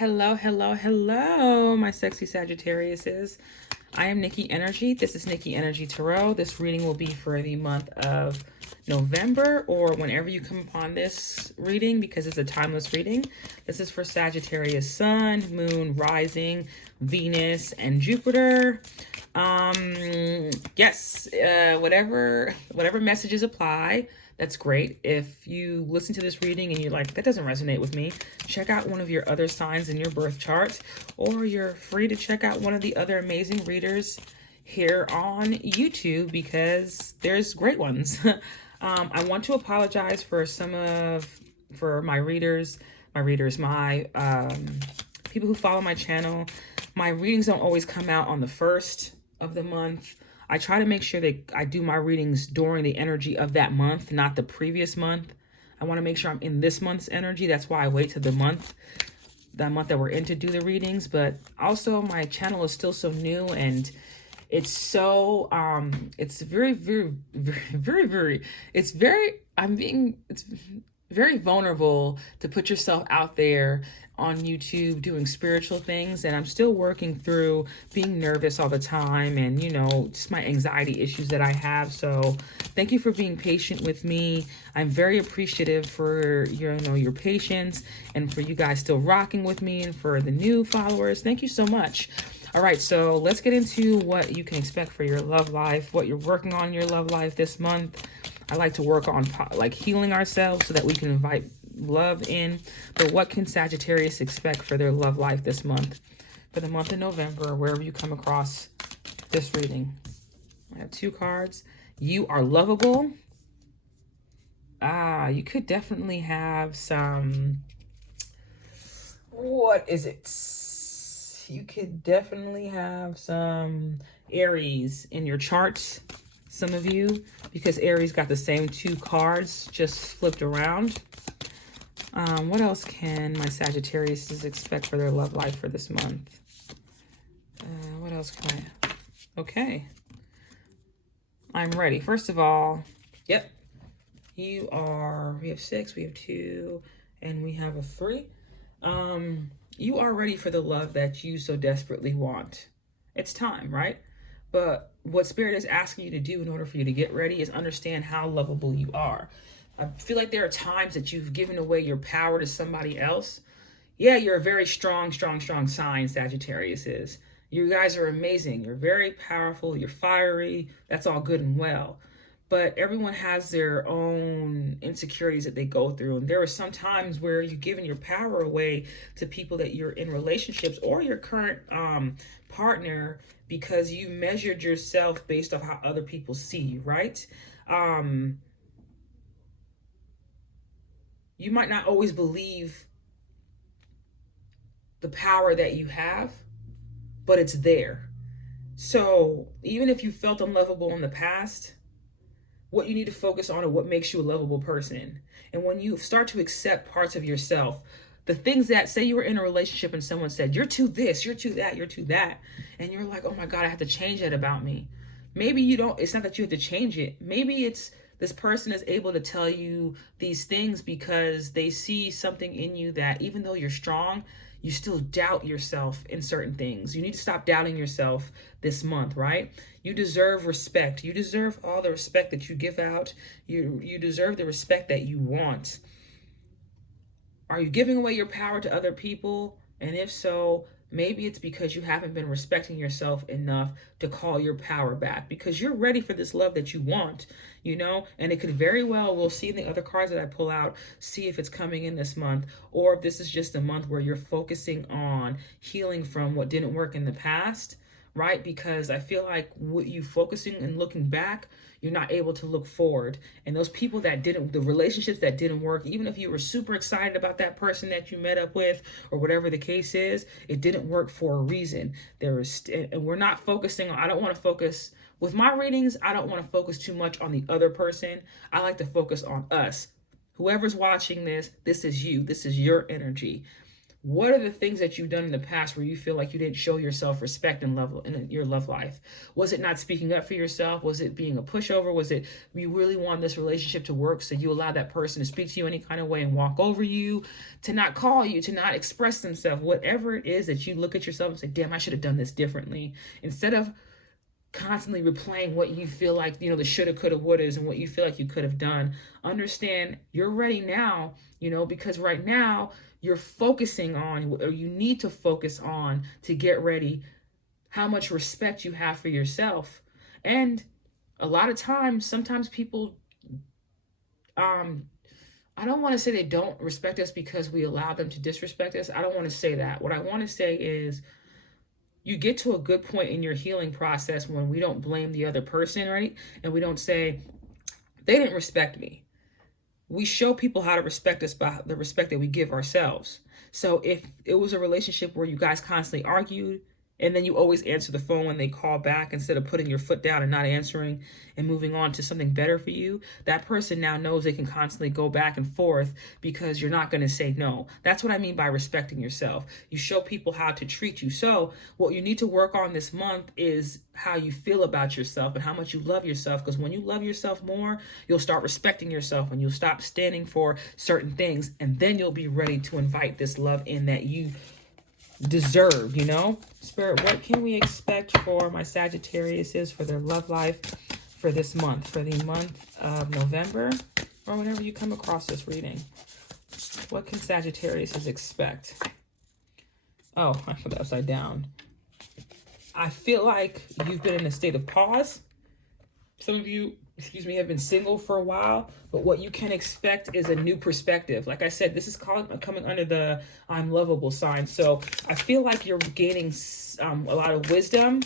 Hello, hello, hello, my sexy Sagittariuses. I am Nikki Energy. This is Nikkienergytarot. This reading will be for the month of November or whenever you come upon this reading because it's a timeless reading. This is for Sagittarius Sun, Moon, Rising, Venus, and Jupiter. Yes, whatever messages apply. That's great. If you listen to this reading and you're like, that doesn't resonate with me, check out one of your other signs in your birth chart, or you're free to check out one of the other amazing readers here on YouTube because there's great ones. I want to apologize for my readers, my people who follow my channel. My readings don't always come out on the first of the month. I try to make sure that I do my readings during the energy of that month, not the previous month. I want to make sure I'm in this month's energy. That's why I wait to the month that we're in to do the readings. But also my channel is still so new and it's so, it's very vulnerable to put yourself out there on YouTube doing spiritual things, and I'm still working through being nervous all the time and, you know, just my anxiety issues that I have. So thank you for being patient with me. I'm very appreciative for your patience and for you guys still rocking with me, and for the new followers. Thank you so much. All right, so let's get into what you can expect for your love life, what you're working on in your love life this month. I like to work on like healing ourselves so that we can invite love in. But what can Sagittarius expect for their love life this month? For the month of November, wherever you come across this reading. I have two cards. You are lovable. You could definitely have some, what is it? You could definitely have some Aries in your charts, some of you, because Aries got the same two cards just flipped around. What else can my Sagittarius expect for their love life for this month? What else can I? Okay. I'm ready. First of all, yep. We have 6, we have 2, and we have a 3. You are ready for the love that you so desperately want. It's time, right? But what Spirit is asking you to do in order for you to get ready is understand how lovable you are. I feel like there are times that you've given away your power to somebody else. Yeah, you're a very strong sign, Sagittarius is. You guys are amazing. You're very powerful. You're fiery. That's all good and well. But everyone has their own insecurities that they go through. And there are some times where you've given your power away to people that you're in relationships or your current partner because you measured yourself based off how other people see you, right? You might not always believe the power that you have, but it's there. So even if you felt unlovable in the past, what you need to focus on is what makes you a lovable person. And when you start to accept parts of yourself, the things that, say you were in a relationship and someone said, you're too this, you're too that, you're too that. And you're like, oh my God, I have to change that about me. Maybe you don't, it's not that you have to change it. Maybe it's this person is able to tell you these things because they see something in you that even though you're strong, you still doubt yourself in certain things. You need to stop doubting yourself this month, right? You deserve respect. You deserve all the respect that you give out. You deserve the respect that you want. Are you giving away your power to other people? And if so, maybe it's because you haven't been respecting yourself enough to call your power back, because you're ready for this love that you want, you know, and it could very well, we'll see in the other cards that I pull out, see if it's coming in this month, or if this is just a month where you're focusing on healing from what didn't work in the past, right? Because I feel like with you focusing and looking back, you're not able to look forward. And those people that didn't, the relationships that didn't work, even if you were super excited about that person that you met up with or whatever the case is, it didn't work for a reason. And we're not focusing on, I don't want to focus, with my readings, I don't want to focus too much on the other person. I like to focus on us. Whoever's watching this, this is you. This is your energy. What are the things that you've done in the past where you feel like you didn't show yourself respect in your love life? Was it not speaking up for yourself? Was it being a pushover? Was it you really want this relationship to work, so you allow that person to speak to you any kind of way and walk over you, to not call you, to not express themselves? Whatever it is that you look at yourself and say, damn, I should have done this differently. Instead of constantly replaying what you feel like, the shoulda, coulda, wouldas, and what you feel like you could have done, understand you're ready now, because right now you're focusing on, or you need to focus on, to get ready, how much respect you have for yourself. And a lot of times, sometimes people, I don't want to say they don't respect us because we allow them to disrespect us. I don't want to say that. What I want to say is, you get to a good point in your healing process when we don't blame the other person, right? And we don't say, they didn't respect me. We show people how to respect us by the respect that we give ourselves. So if it was a relationship where you guys constantly argued, and then you always answer the phone when they call back instead of putting your foot down and not answering and moving on to something better for you, that person now knows they can constantly go back and forth because you're not going to say no. That's what I mean by respecting yourself. You show people how to treat you. So what you need to work on this month is how you feel about yourself and how much you love yourself. Because when you love yourself more, you'll start respecting yourself and you'll stop standing for certain things. And then you'll be ready to invite this love in that you deserve, Spirit, what can we expect for my Sagittarius for their love life for this month, for the month of November, or whenever you come across this reading? What can Sagittarius expect? Oh, I put that upside down. I feel like you've been in a state of pause. Some of you, have been single for a while, but what you can expect is a new perspective. Like I said, this is coming under the I'm lovable sign. So I feel like you're gaining a lot of wisdom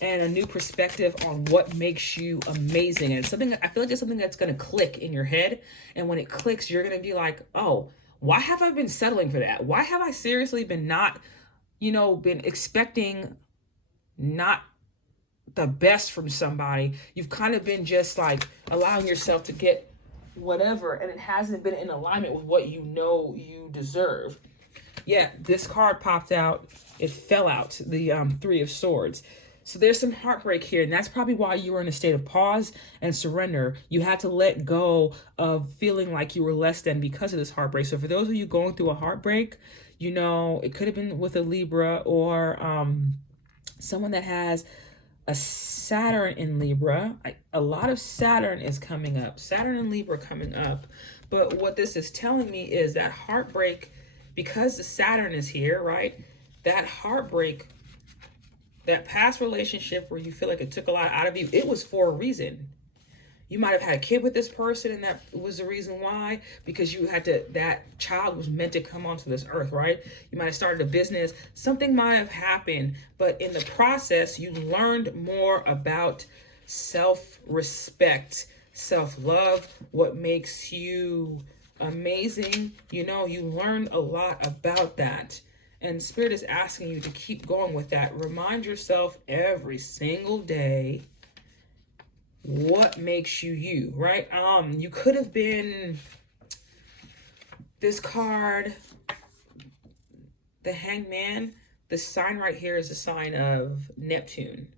and a new perspective on what makes you amazing. And something, I feel like it's something that's going to click in your head. And when it clicks, you're going to be like, oh, why have I been settling for that? Why have I seriously been not, been expecting not the best from somebody? You've kind of been just like allowing yourself to get whatever, and it hasn't been in alignment with what you deserve. Yeah, this card popped out. It fell out, the Three of Swords. So there's some heartbreak here, and that's probably why you were in a state of pause and surrender. You had to let go of feeling like you were less than because of this heartbreak. So for those of you going through a heartbreak, it could have been with a Libra or someone that has a Saturn in Libra. A lot of Saturn is coming up. Saturn and Libra coming up. But what this is telling me is that heartbreak, because the Saturn is here, right? That heartbreak, that past relationship where you feel like it took a lot out of you, it was for a reason. You might have had a kid with this person, and that was the reason why, because that child was meant to come onto this earth, right? You might have started a business, something might have happened, but in the process, you learned more about self-respect, self-love, what makes you amazing. You learned a lot about that. And Spirit is asking you to keep going with that. Remind yourself every single day what makes you, right? You could have been this card, the Hangman. The sign right here is a sign of Neptune.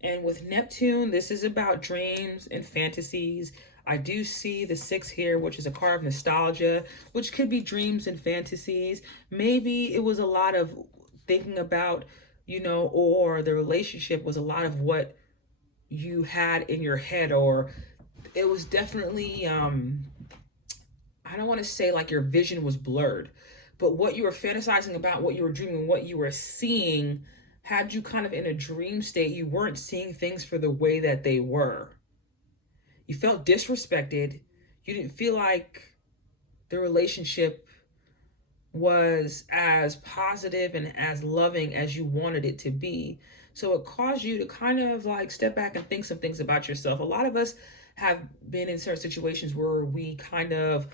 And with Neptune, this is about dreams and fantasies. I do see the 6 here, which is a card of nostalgia, which could be dreams and fantasies. Maybe it was a lot of thinking about, or the relationship was a lot of what you had in your head, or it was definitely I don't want to say like your vision was blurred, but what you were fantasizing about, what you were dreaming, what you were seeing had you kind of in a dream state. You weren't seeing things for the way that they were. You felt disrespected. You didn't feel like the relationship was as positive and as loving as you wanted it to be. So it caused you to kind of like step back and think some things about yourself. A lot of us have been in certain situations where we kind of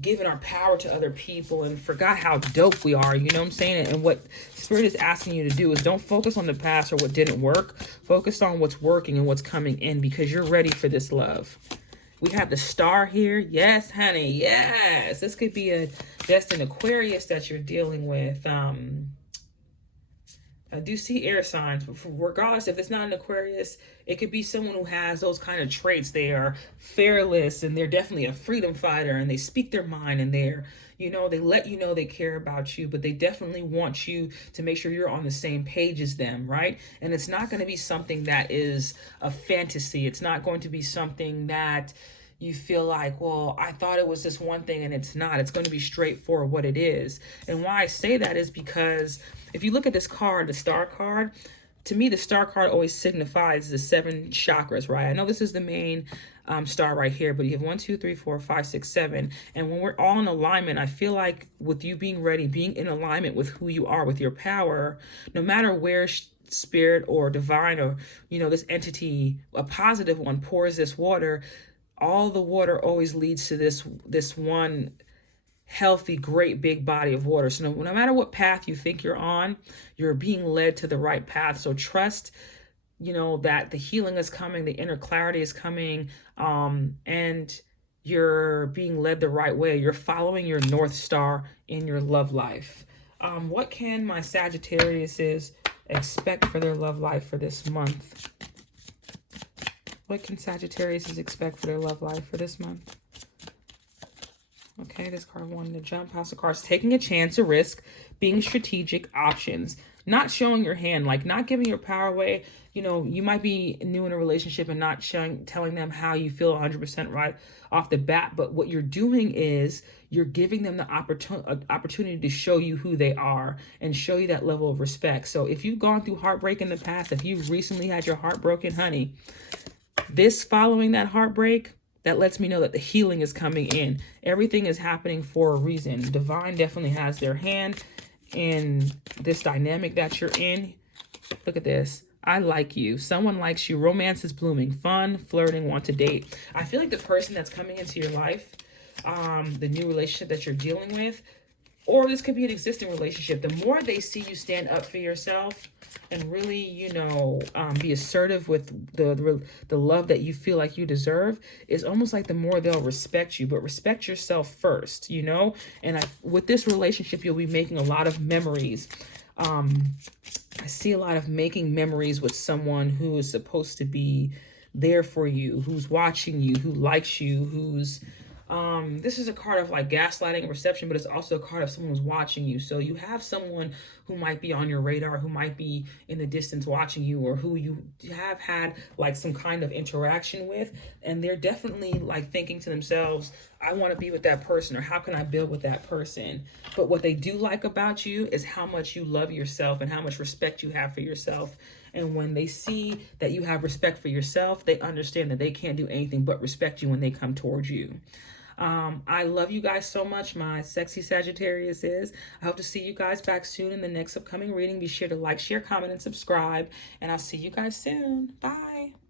given our power to other people and forgot how dope we are, you know what I'm saying? And what Spirit is asking you to do is don't focus on the past or what didn't work. Focus on what's working and what's coming in, because you're ready for this love. We have the star here. Yes, honey. Yes. This could be a destined Aquarius that you're dealing with. I do see air signs, but regardless, if it's not an Aquarius, it could be someone who has those kind of traits. They are fearless and they're definitely a freedom fighter and they speak their mind and they're, they let you know they care about you, but they definitely want you to make sure you're on the same page as them, right? And it's not going to be something that is a fantasy. It's not going to be something that you feel like, well, I thought it was this one thing and it's not. It's going to be straightforward what it is. And why I say that is because if you look at this card, the star card, to me, the star card always signifies the 7 chakras, right? I know this is the main star right here, but you have 1, 2, 3, 4, 5, 6, 7. And when we're all in alignment, I feel like with you being ready, being in alignment with who you are, with your power, no matter where spirit or divine or, this entity, a positive one, pours this water, all the water always leads to this one healthy, great big body of water. So no matter what path you think you're on, you're being led to the right path. So trust, that the healing is coming, the inner clarity is coming, and you're being led the right way. You're following your North Star in your love life. What can my Sagittariuses expect for their love life for this month? What can Sagittarius expect for their love life for this month? Okay, this card wanted to jump. House of Cards, taking a chance, a risk, being strategic, options, not showing your hand, like not giving your power away. You might be new in a relationship and not telling them how you feel 100% right off the bat. But what you're doing is you're giving them the opportunity to show you who they are and show you that level of respect. So if you've gone through heartbreak in the past, if you've recently had your heart broken, honey, this following that heartbreak, that lets me know that the healing is coming in. Everything is happening for a reason. Divine definitely has their hand in this dynamic that you're in. Look at this. I like you. Someone likes you. Romance is blooming. Fun, flirting, want to date. I feel like the person that's coming into your life, the new relationship that you're dealing with, or this could be an existing relationship, the more they see you stand up for yourself and really, be assertive with the love that you feel like you deserve, is almost like the more they'll respect you. But respect yourself first, And with this relationship, you'll be making a lot of memories. I see a lot of making memories with someone who is supposed to be there for you, who's watching you, who likes you, who's this is a card of like gaslighting and reception, but it's also a card of someone who's watching you. So you have someone who might be on your radar, who might be in the distance watching you, or who you have had like some kind of interaction with, and they're definitely like thinking to themselves, I want to be with that person, or how can I build with that person? But what they do like about you is how much you love yourself and how much respect you have for yourself. And when they see that you have respect for yourself, they understand that they can't do anything but respect you when they come towards you. I love you guys so much, my sexy Sagittarius is. I hope to see you guys back soon in the next upcoming reading. Be sure to like, share, comment, and subscribe. And I'll see you guys soon. Bye.